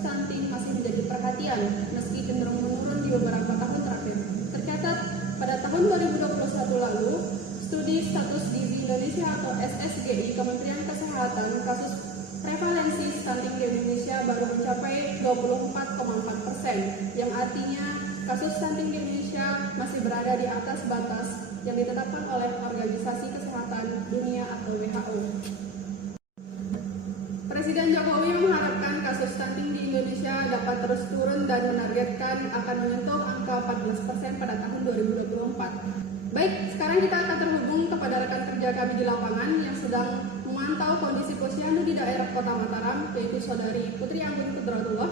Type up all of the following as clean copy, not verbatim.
stunting masih menjadi perhatian meski cenderung menurun di beberapa tahun terakhir. Tercatat pada tahun 2021 lalu, studi status gizi Indonesia atau SSGI Kementerian Kesehatan kasus prevalensi stunting di Indonesia baru mencapai 24,4%, yang artinya kasus stunting di Indonesia masih berada di atas batas yang ditetapkan oleh Organisasi Kesehatan Dunia atau WHO. Presiden Jokowi mengharapkan kasus stunting di Indonesia dapat terus turun dan menargetkan akan menyentuh angka 14% pada tahun 2024. Baik, sekarang kita akan terhubung kepada rekan kerja kami di lapangan yang sedang memantau kondisi posyandu di daerah Kota Mataram, yaitu Saudari Putri Anggun Kudratullah.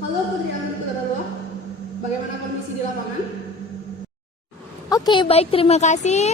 Halo Putri Anggun Kudratullah, bagaimana kondisi di lapangan? Oke, baik, terima kasih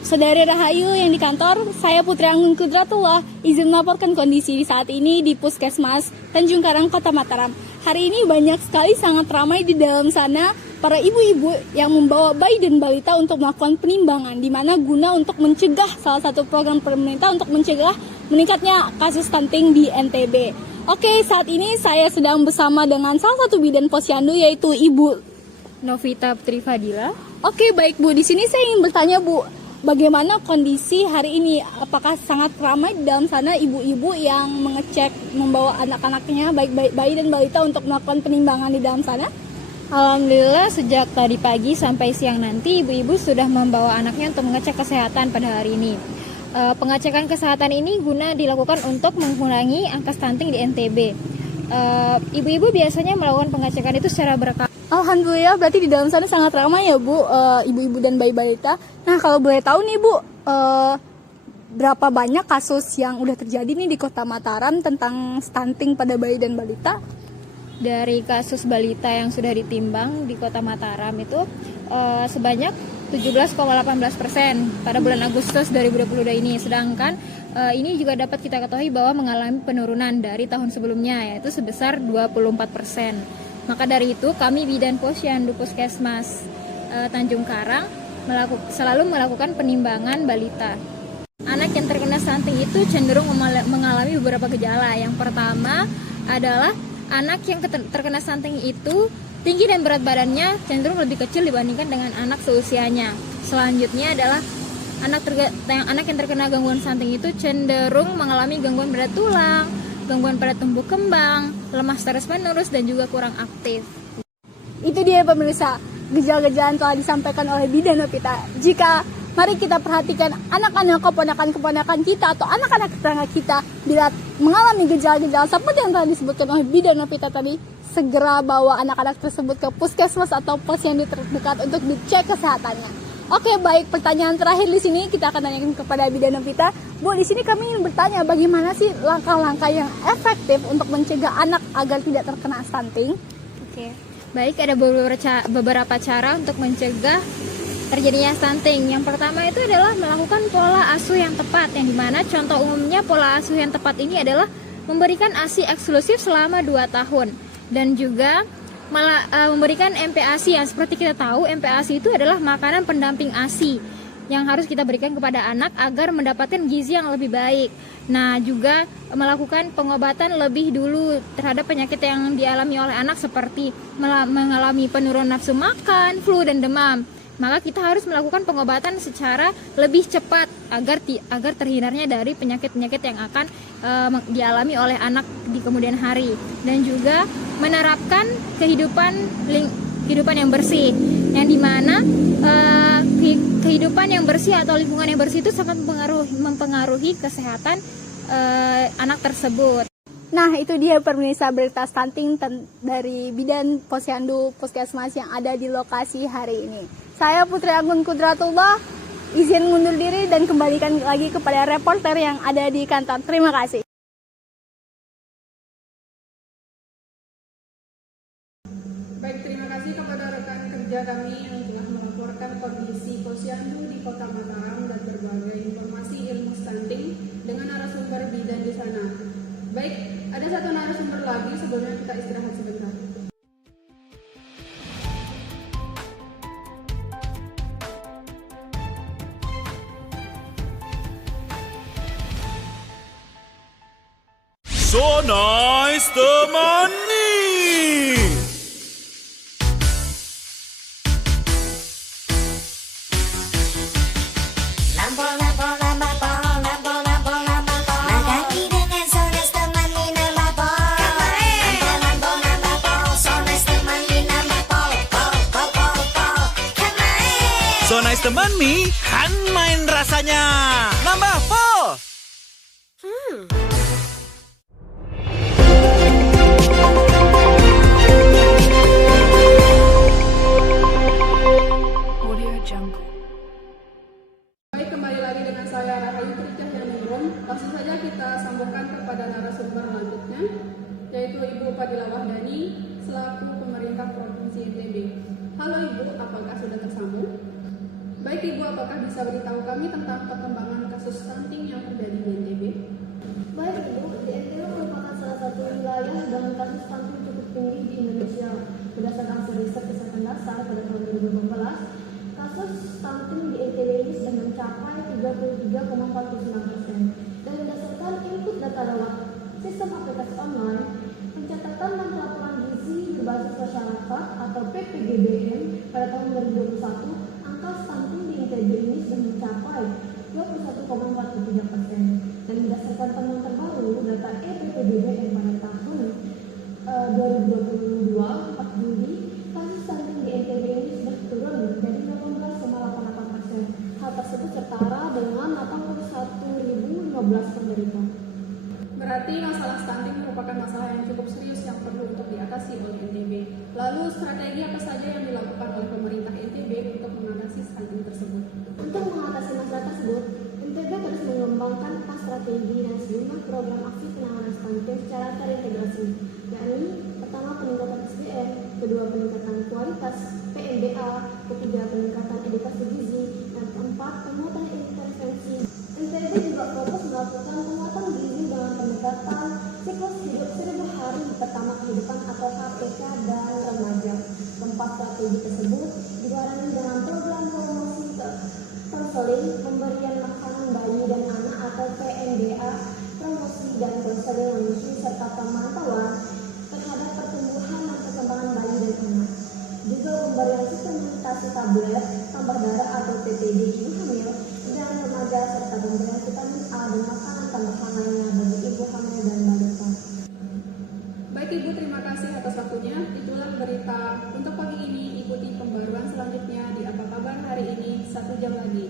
Saudari Rahayu yang di kantor. Saya Putri Anggun Kudratullah, izin melaporkan kondisi di saat ini di Puskesmas Tanjung Karang, Kota Mataram. Hari ini banyak sekali sangat ramai di dalam sana para ibu-ibu yang membawa bayi dan balita untuk melakukan penimbangan, di mana guna untuk mencegah, salah satu program pemerintah untuk mencegah meningkatnya kasus stunting di NTB. Oke, saat ini saya sedang bersama dengan salah satu bidan posyandu, yaitu Ibu Novita Putri Fadila. Oke, baik Bu, di sini saya ingin bertanya Bu, bagaimana kondisi hari ini? Apakah sangat ramai di dalam sana ibu-ibu yang mengecek membawa anak-anaknya, baik bayi dan balita, untuk melakukan penimbangan di dalam sana? Alhamdulillah sejak tadi pagi sampai siang nanti ibu-ibu sudah membawa anaknya untuk mengecek kesehatan pada hari ini. Pengecekan kesehatan ini guna dilakukan untuk mengurangi angka stunting di NTB. Ibu-ibu biasanya melakukan pengecekan itu secara berkala. Alhamdulillah, berarti di dalam sana sangat ramai ya Bu, ibu-ibu dan bayi balita. Nah, kalau boleh tahu nih Bu, berapa banyak kasus yang udah terjadi nih di Kota Mataram tentang stunting pada bayi dan balita? Dari kasus balita yang sudah ditimbang di Kota Mataram itu sebanyak 17,18% pada bulan Agustus 2022 ini. Sedangkan ini juga dapat kita ketahui bahwa mengalami penurunan dari tahun sebelumnya, yaitu sebesar 24%. Maka dari itu kami bidan posyandu Puskesmas Tanjung Karang selalu melakukan penimbangan balita. Anak yang terkena stunting itu cenderung mengalami beberapa gejala. Yang pertama adalah anak yang terkena stunting itu tinggi dan berat badannya cenderung lebih kecil dibandingkan dengan anak seusianya. Selanjutnya adalah anak yang terkena gangguan stunting itu cenderung mengalami gangguan pada tulang, gangguan pada tumbuh kembang, lemas terus-menerus, dan juga kurang aktif. Itu dia pemirsa, gejala-gejala yang telah disampaikan oleh Bidan Novita. Mari kita perhatikan anak-anak keponakan-keponakan kita atau anak-anak tetangga kita bila mengalami gejala-gejala seperti yang telah disebutkan oleh Bidan Novita tadi, segera bawa anak-anak tersebut ke puskesmas atau posyandu terdekat untuk dicek kesehatannya. Oke, baik, pertanyaan terakhir di sini kita akan tanyakan kepada Bidan Novita. Bu, di sini kami ingin bertanya, bagaimana sih langkah-langkah yang efektif untuk mencegah anak agar tidak terkena stunting? Oke, baik, ada beberapa cara untuk mencegah terjadinya stunting. Yang pertama itu adalah melakukan pola asuh yang tepat, yang dimana contoh umumnya pola asuh yang tepat ini adalah memberikan ASI eksklusif selama 2 tahun dan juga memberikan MPASI. Yang seperti kita tahu, MPASI itu adalah makanan pendamping ASI yang harus kita berikan kepada anak agar mendapatkan gizi yang lebih baik. Nah, juga melakukan pengobatan lebih dulu terhadap penyakit yang dialami oleh anak seperti mengalami penurunan nafsu makan, flu, dan demam. Maka kita harus melakukan pengobatan secara lebih cepat agar terhindarnya dari penyakit-penyakit yang akan dialami oleh anak di kemudian hari. Dan juga menerapkan kehidupan yang bersih, yang dimana kehidupan yang bersih atau lingkungan yang bersih itu sangat mempengaruhi kesehatan anak tersebut. Nah, itu dia pemirsa berita stunting dari Bidan Posyandu Puskesmas yang ada di lokasi hari ini. Saya Putri Anggun Kudratullah, izin mundur diri dan kembalikan lagi kepada reporter yang ada di kantor. Terima kasih. Baik, terima kasih kepada rekan kerja kami yang telah melaporkan kondisi posyandu di Kota Mataram dan berbagai informasi ilmu stunting dengan narasumber bidan di sana. Baik, ada satu narasumber lagi, sebelumnya kita istirahat sebentar. So nice, teman nih. So nice teman mi, kan main rasanya. Nambah po. Baik, kembali lagi dengan saya Rahayu Tricah Yaningrum. Langsung saja kita sambungkan kepada narasumber selanjutnya, yaitu Ibu Fadila Wahdani selaku pemerintah Provinsi NTB. Halo Ibu, apakah sudah tersambung? Baik Ibu, apakah bisa beritahu kami tentang perkembangan kasus stunting yang terjadi di NTB? Baik Ibu, di NTB merupakan salah satu wilayah dengan kasus stunting cukup tinggi di Indonesia. Berdasarkan hasil riset kesehatan dasar pada tahun 2015, kasus stunting di NTB ini sudah mencapai 33,49%. Dan berdasarkan input data lewat sistem aplikasi online, pencatatan dan pelaporan gizi berbasis masyarakat atau PPGBM pada tahun 2021, angka stunting di NTB ini sudah mencapai 21,43%. Dan berdasarkan temuan terbaru data EPPBBM pada tahun 2022 4 Juli, kasus stunting di NTB ini sudah turun menjadi 18,88%. Hal tersebut setara dengan 81.015 penderita. Berarti masalah stunting merupakan masalah yang cukup serius yang perlu untuk diatasi oleh NTB. Lalu strategi apa saja yang dilakukan oleh pemerintah NTB untuk mengatasi stunting tersebut? Untuk mengatasi masalah tersebut, NTB terus mengembangkan strategi dan sejumlah program aksi penanganan stunting secara terintegrasi, yakni pertama peningkatan SDM, kedua peningkatan kualitas PMBA, ketiga peningkatan edukasi gizi, dan keempat penguatan intervensi. NTB juga fokus melakukan penguatan gizi dengan pendekatan siklus hidup 1000 hari pertama kehidupan atau HPK dan remaja. Keempat strategi tersebut dibarengi dengan program promosi konseling, pemberian makanan bayi dan anak atau PMDA, promosi dan konseling menyusui serta pemantauan terhadap pertumbuhan dan perkembangan bayi dan anak. Juga pemberian suplementasi tablet, tambah darah atau TTD ibu hamil dan remaja serta pemberian vitamin A dan makanan tambahan lainnya bagi ibu hamil dan balita. Baik Ibu, terima kasih atas waktunya. Itulah berita untuk pagi ini. Ikuti pembaruan selanjutnya di Apa Kabar Hari Ini 1 jam lagi.